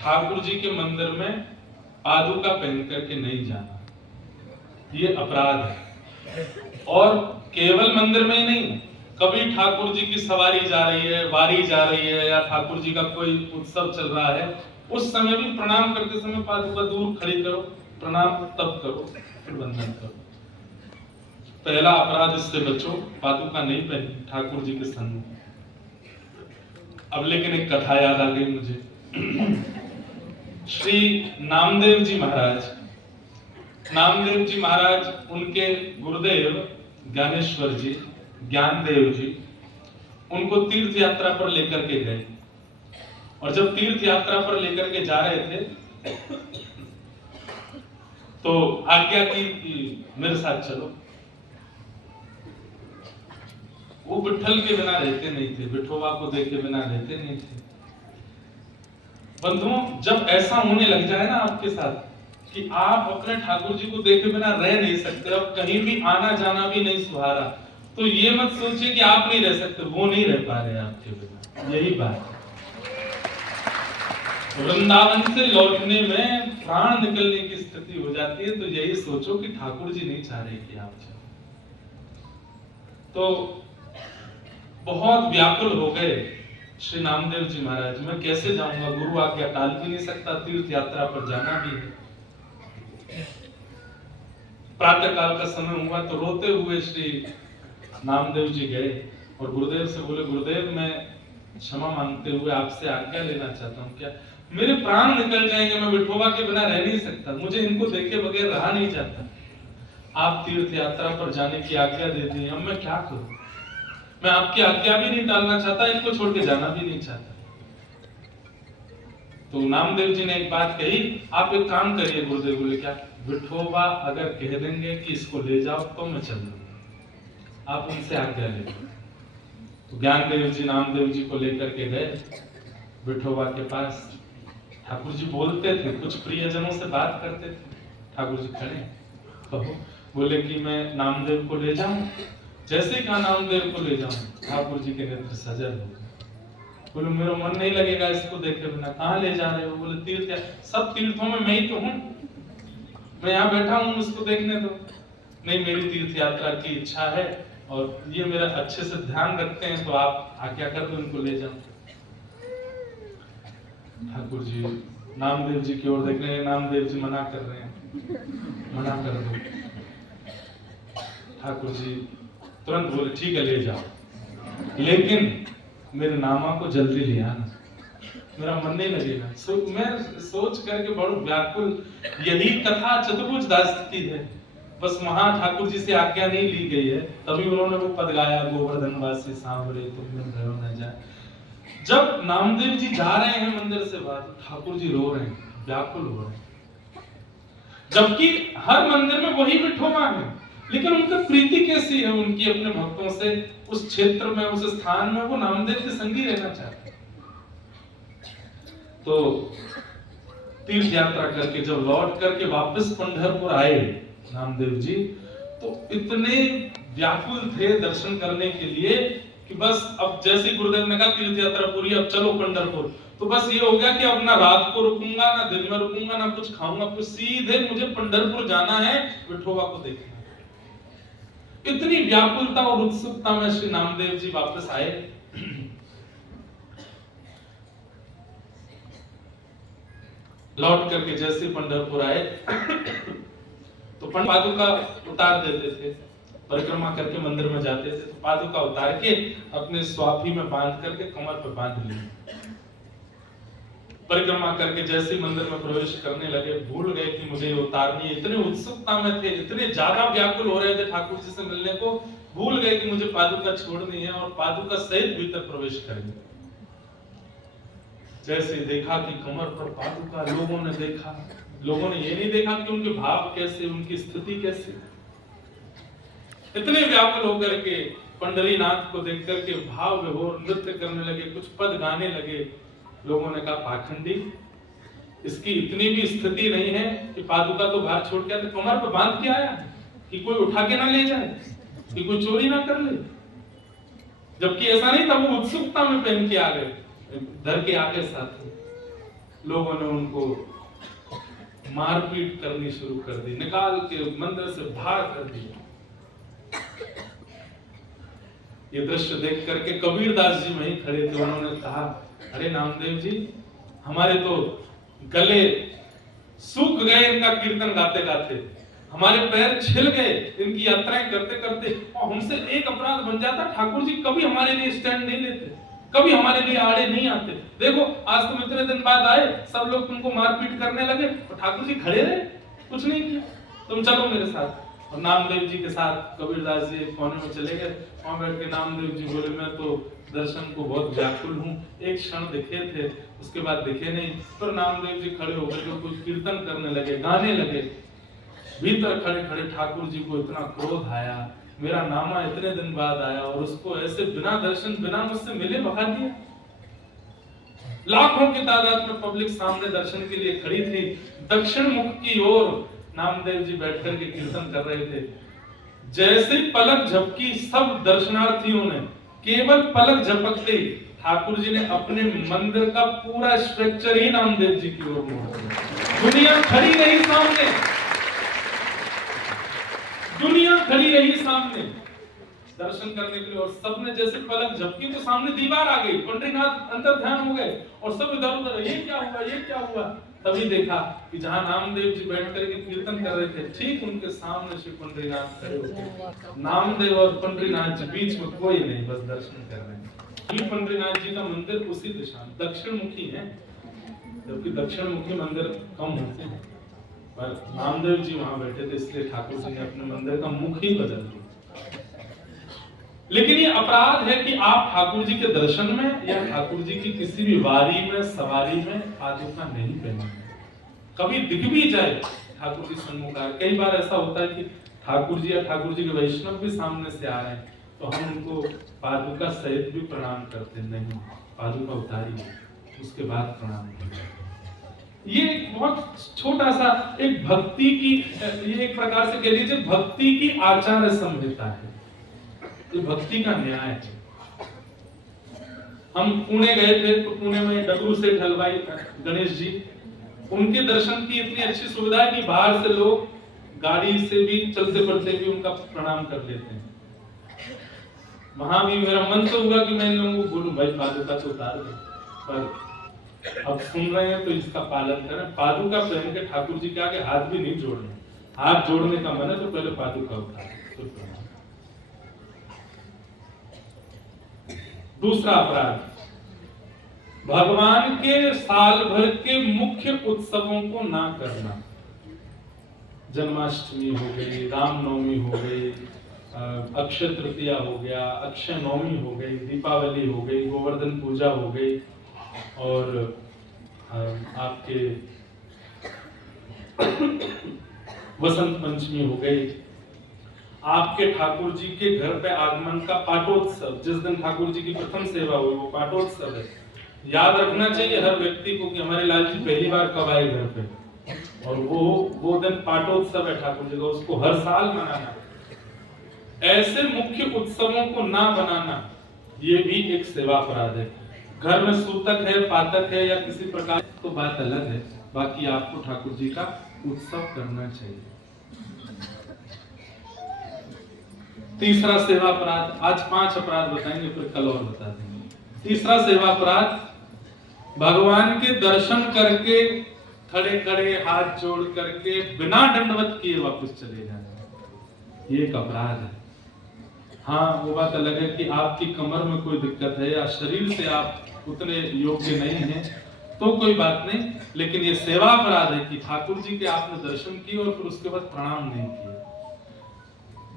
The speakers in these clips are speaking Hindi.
ठाकुर जी के मंदिर में पादुका पहन करके नहीं जाना, ये अपराध है। और केवल मंदिर में ही नहीं, कभी ठाकुर जी की सवारी जा रही है, वारी जा रही है, या ठाकुर जी का कोई उत्सव चल रहा है, उस समय भी प्रणाम करते समय पादुका दूर खड़ी करो, प्रणाम तब करो, फिर वंदन करो। पहला अपराध इससे बचो, पादुका नहीं पहनी ठाकुर जी के सम्मुख। अब लेकिन एक कथा याद आ गई मुझे। श्री नामदेव जी महाराज, नामदेव जी महाराज, उनके गुरुदेव ज्ञानेश्वर जी, ज्ञानदेव जी, उनको तीर्थ यात्रा पर लेकर के गए। और जब तीर्थ यात्रा पर लेकर के जा रहे थे तो आज्ञा की कि मेरे साथ चलो। वो विठल के बिना रहते नहीं थे, विठोबा को देखे बिना रहते नहीं थे। बंधुओं, जब ऐसा होने लग जाए ना आपके साथ कि आप अपने ठाकुर जी को देखे बिना रह नहीं सकते, अब कहीं भी आना जाना भी नहीं सुहारा, तो ये मत सोचिए कि आप नहीं रह सकते, वो नहीं रह पा रहे आपके बिना। यही बात है। वृंदावन से लौटने में प्राण निकलने की स्थिति हो जाती है, तो यही सोचो कि ठाकुर जी नहीं चाह रहे कि आप जाओ। तो बहुत व्याकुल हो गए श्री नामदेव जी महाराज, मैं कैसे जाऊंगा, गुरु आज्ञा टाल भी नहीं सकता, तीर्थ यात्रा पर जाना भी है। प्रातः काल का समय हुआ तो रोते हुए श्री नामदेव जी गए और गुरुदेव से बोले, गुरुदेव मैं क्षमा मांगते हुए आपसे आज्ञा लेना चाहता हूँ, क्या मेरे प्राण निकल जाएंगे, मैं विठोबा के बिना रह नहीं सकता, मुझे इनको देखे बगैर रहा नहीं जाता। आप तीर्थ यात्रा पर जाने की आज्ञा दे दी, अब मैं क्या करूं? मैं आपकी आज्ञा भी नहीं टालना चाहता, इनको छोड़ के जाना भी नहीं चाहता। तो नामदेव जी ने एक बात कही, आप एक काम करिए। गुरुदेव बोले, क्या? विठोबा अगर कह देंगे कि इसको ले जाओ तो मैं चल दूंगा, आप उनसे आज्ञा ले। तो ज्ञानदेव जी नामदेव जी को लेकर के गए विठोबा के पास। ठाकुर जी बोलते थे, कुछ प्रियजनों से बात करते थे। ठाकुर जी खड़े, कहो। बोले कि मैं नामदेव को ले जाऊं। जैसे ही कहा नामदेव को ले जाऊं, ठाकुर जी के नेत्र सजल हो गए। बोले मेरा मन नहीं लगेगा इसको देखे बिना। कहाँ ले जा रहे हो? बोले तीर्थ, सब तीर्थों में मैं ही तो हूँ, मैं यहाँ बैठा हूँ, उसको देखने दो। नहीं, मेरी तीर्थ यात्रा की इच्छा है और ये मेरा अच्छे से ध्यान रखते हैं, तो आप आज्ञा कर दो, इनको ले जाओ। ठाकुर जी नामदेव जी की ओर देखने, नामदेव जी मना कर रहे हैं, मना कर दो। ठाकुर जी तुरंत बोले, ठीक है ले जाओ, लेकिन मेरे नामा को जल्दी ले आना, मेरा मन नहीं लगेगा। मैं सोच करके बड़ा व्याकुल, यही कथा चतुर्भुज दास की है, बस वहां ठाकुर जी से आज्ञा नहीं ली गई है, तभी उन्होंने वो पद गाया, गोवर्धन वासी सांवरे तुम बिन भयो न जाए। जब नामदेव जी जा रहे हैं मंदिर से बाहर, ठाकुर जी रो रहे हैं, व्याकुल हो रहे हैं, जबकि हर मंदिर में वही विठोबा है, लेकिन उनका प्रीति कैसी है उनकी अपने भक्तों से, उस क्षेत्र में, उस स्थान में वो नामदेव के संगी रहना चाहते हैं। तो तीर्थ यात्रा करके जब लौट करके वापस पंढरपुर आए नामदेव जी, तो इतने व्याकुल थे दर्शन करने के लिए कि बस अब जैसे गुरुदेव ने कहा तीर्थ यात्रा पूरी, अब चलो पंढरपुर, तो बस ये हो गया कि अब ना रात को रुकूंगा, ना दिन में रुकूंगा, ना कुछ खाऊंगा, तो सीधे मुझे पंढरपुर जाना है, विठोबा को देखना। इतनी व्याकुलता और उत्सुकता में श्री नामदेव जी वापस आए। लौट करके जैसे पंढरपुर आए तो पादुका उतार देते थे, परिक्रमा करके मंदिर में जाते थे, तो पादुका उतार के अपने स्वाफी में बांध करके कमर पर बांध लिए। परिक्रमा करके जैसे ही मंदिर में प्रवेश करने लगे, भूल गए कि मुझे ये उतारनी है। इतने उत्सुकता में थे, इतने ज्यादा व्याकुल हो रहे थे ठाकुर जी से मिलने को, भूल गए कि मुझे पादुका छोड़नी है, और पादुका सहित भीतर प्रवेश करेंगे। जैसे देखा कि कमर पर पादुका, लोगों ने देखा, लोगों ने ये नहीं देखा कि उनके भाव कैसे, उनकी स्थिति कैसे। इतने व्याकुल होकर के पंढरीनाथ को देख करके भाव विभोर नृत्य करने लगे, कुछ पद गाने लगे। लोगों ने कहा पाखंडी, इसकी इतनी भी स्थिति नहीं है कि पादुका तो बाहर छोड़ के, तो कमर पर बांध के आया कि कोई उठा के ना ले जाए, कि कोई चोरी ना कर ले। जबकि ऐसा नहीं था, वो उत्सुकता में पहन के आ गए, धर के आगे साथ। लोगों ने उनको मारपीट करनी शुरू कर दी, निकाल के मंदिर से बाहर कर दिया। ये दृश्य देख करके कबीरदास जी वहीं खड़े थे, उन्होंने कहा, अरे नामदेव जी, हमारे तो गले सूख गए इनका कीर्तन गाते गाते, हमारे पैर छिल गए इनकी यात्राएं करते करते, और हमसे एक अपराध बन जाता, ठाकुर जी कभी हमारे लिए स्टैंड नहीं लेते, कभी हमारे लिए आड़े नहीं आते। देखो आज तुम इतने दिन बाद आए, सब लोग तुमको मारपीट करने लगे और ठाकुर जी खड़े रहे, कुछ नहीं किया, तुम चलो मेरे साथ। और नामदेव जी के साथ कबीरदास जी एक कोने में चले गए, वहां बैठ के नामदेव जी बोले, मैं तो दर्शन को बहुत व्याकुल हूँ, एक क्षण दिखे थे, उसके बाद दिखे नहीं। पर नामदेव जी खड़े होकर जो कुछ कीर्तन करने लगे, गाने लगे, भीतर खड़े खड़े ठाकुर जी को इतना क्रोध आया, मेरा नामा इतने दिन बाद आया और उसको ऐसे बिना दर्शन, बिना मुझसे मिले भगा दिया। लाखों की तादाद में पब्लिक सामने दर्शन के लिए खड़ी थी, दक्षिण मुख की ओर नामदेव जी बैठकर के कीर्तन कर रहे थे। जैसे पलक झपकी, सब दर्शनार्थियों ने केवल पलक झपकते ही ठाकुर जी ने अपने मंदिर का पूरा स्ट्रक्चर ही नामदेव जी की ओर मोड़ दिया। दुनिया खड़ी रही सामने, दुनिया खड़ी रही सामने दर्शन करने के लिए, और सबने जैसे पलक झपकी तो सामने दीवार आ गई, पंडरीनाथ अंतर ध्यान हो गए और सब इधर उधर, ये क्या हुआ, ये क्या हुआ। तभी देखा कि जहां नामदेव जी बैठ करके कीर्तन कर रहे थे, ठीक उनके सामने श्री पंडरीनाथ खड़े होते, नामदेव और पंडरीनाथ जी बीच में कोई नहीं, बस दर्शन कर रहे हैं। ये पंडरीनाथ जी का मंदिर उसी दिशा में दक्षिण मुखी है, जबकि दक्षिण मुखी मंदिर कम होते हैं, पर नामदेव जी वहां बैठे थे, इसलिए ठाकुर जी ने अपने मंदिर का मुख ही बदल दिया। लेकिन ये अपराध है कि आप ठाकुर जी के दर्शन में या ठाकुर जी की किसी भी वारी में, सवारी में पादुका नहीं पहनेंगे। कभी दिख भी जाए ठाकुर जी सन्मुख आ, कई बार ऐसा होता है कि ठाकुर जी या ठाकुर जी के वैष्णव भी सामने से आ रहे हैं, तो हम उनको पादुका सहित भी प्रणाम करते नहीं, पादुका उतारिए उसके बाद प्रणाम करें। ये एक बहुत छोटा सा एक भक्ति की, ये एक प्रकार से कह लीजिए भक्ति की आचार संहिता है, ये भक्ति का न्याय है। हम पुणे गए थे, तो पुणे में डगरू सेठ हलवाई गणेश जी, उनके दर्शन की इतनी अच्छी सुविधा है कि बाहर से लोग गाड़ी से भी, चलते फिरते भी उनका प्रणाम कर लेते हैं। वहां भी मेरा मन तो हुआ कि मैं इन लोगों को बोलूं, भाई पादुका तो उतार दे, पर अब सुन रहे हैं तो इसका पालन करें। पादुका पहन के ठाकुर जी के आगे हाथ भी नहीं जोड़ने, हाथ जोड़ने का मन है तो पहले पादुका उतार। दूसरा अपराध, भगवान के साल भर के मुख्य उत्सवों को ना करना। जन्माष्टमी हो गई, रामनवमी हो गई, अक्षय तृतीया हो गया, अक्षय नवमी हो गई, दीपावली हो गई, गोवर्धन पूजा हो गई, और आपके वसंत पंचमी हो गई, आपके ठाकुर जी के घर पे आगमन का पाटोत्सव, जिस दिन ठाकुर जी की प्रथम सेवा हुई वो पाटोत्सव है। याद रखना चाहिए हर व्यक्ति को कि हमारे लाल जी पहली बार कब आए घर पे, और वो दिन पाटोत्सव है ठाकुर जी का, उसको हर साल मनाना। ऐसे मुख्य उत्सवों को ना बनाना ये भी एक सेवा अपराध है। घर में सूतक है, पातक है या किसी प्रकार, तो बात अलग है, बाकी आपको ठाकुर जी का उत्सव करना चाहिए। तीसरा सेवा अपराध, आज 5 अपराध बताएंगे फिर कल और बता देंगे। तीसरा सेवा अपराध, भगवान के दर्शन करके खड़े खड़े हाथ जोड़ करके बिना दंडवत किए वापस चले जाना, ये एक अपराध है। हाँ, वो बात अलग है कि आपकी कमर में कोई दिक्कत है या शरीर से आप उतने योग्य नहीं हैं तो कोई बात नहीं, लेकिन ये सेवा अपराध है कि ठाकुर जी के आपने दर्शन किए और फिर उसके बाद प्रणाम नहीं किया।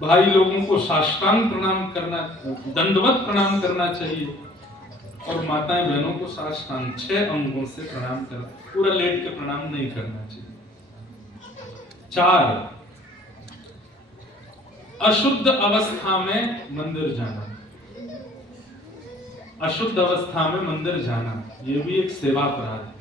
भाई लोगों को साष्टांग प्रणाम करना, दंडवत प्रणाम करना चाहिए, और माताएं बहनों को साष्टांग 6 अंगों से प्रणाम करना, पूरा लेट के प्रणाम नहीं करना चाहिए। 4, अशुद्ध अवस्था में मंदिर जाना। अशुद्ध अवस्था में मंदिर जाना ये भी एक सेवा अपराध है।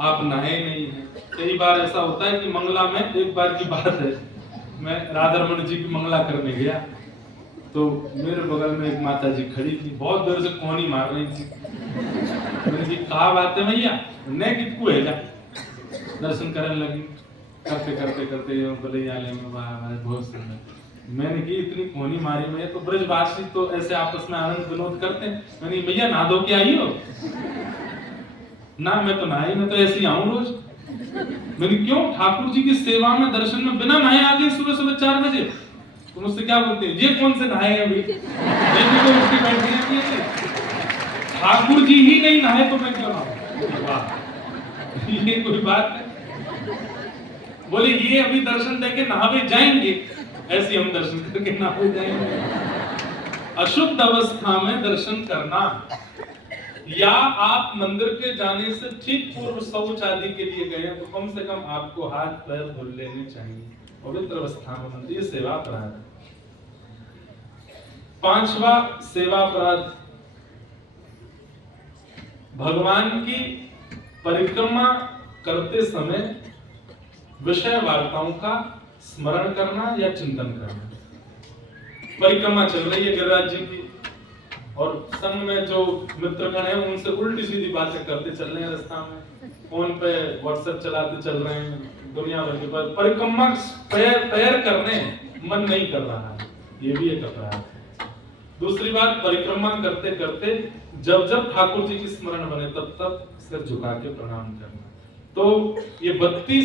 आप नहाए नहीं हैं। कई बार ऐसा होता है कि मंगला में, एक बार की बात है, मैं राधारमण जी की मंगला करने गया, तो मेरे बगल में एक माता जी खड़ी थी, बहुत देर से कोहनी मार रही थी। मैंने जी कहा बात है भैया ने कितकू है जा दर्शन करने लगी करते करते करते बोले याले में वाह बहुत सुंदर। मैंने की इतनी कोनी मारी मैं तो ब्रजवासी तो ऐसे आपस में आनंद विनोद करते हैं। मैंने भैया नहा धो के आई हो? ना मैं तो नहाई, मैं तो ऐसे ही आऊं रोज। मैंने क्यों? ठाकुर जी की सेवा में दर्शन में बिना नहाए आ गई सुबह सुबह 4 बजे। तो मुझसे क्या बोलते हैं, ये कौन से नहाए हैं अभी? ये भी तो उठके बैठे हैं। ठाकुर जी ही नहीं नहाए तो मैं क्यों नहाऊं? वाह, ये कोई बात है? बोले ये अभी दर्शन देके नहावे जाएंगे, ऐसे हम दर्शन करके नहावे जाएंगे। अशुद्ध अवस्था में दर्शन करना, या आप मंदिर के जाने से ठीक पूर्व शौच आदि के लिए गए तो कम से कम आपको हाथ पैर धुल लेने चाहिए पवित्र अवस्था में मंदिर। ये सेवा अपराध है। 5वां सेवा अपराध, भगवान की परिक्रमा करते समय विषय वार्ताओं का स्मरण करना या चिंतन करना। परिक्रमा चल रही है गिरिराज जी की और संग में जो मित्रगण है उनसे उल्टी सीधी बातें करते चल रहे हैं रास्ता में, फोन पे व्हाट्सएप चलाते चल रहे हैं, दुनिया भर के पर परिक्रमा पैर करने मन नहीं कर रहा है, ये भी एक अपराध है। दूसरी बात, परिक्रमा करते करते जब जब ठाकुर जी की स्मरण बने तब तब सिर झुका के प्रणाम करना। तो ये 32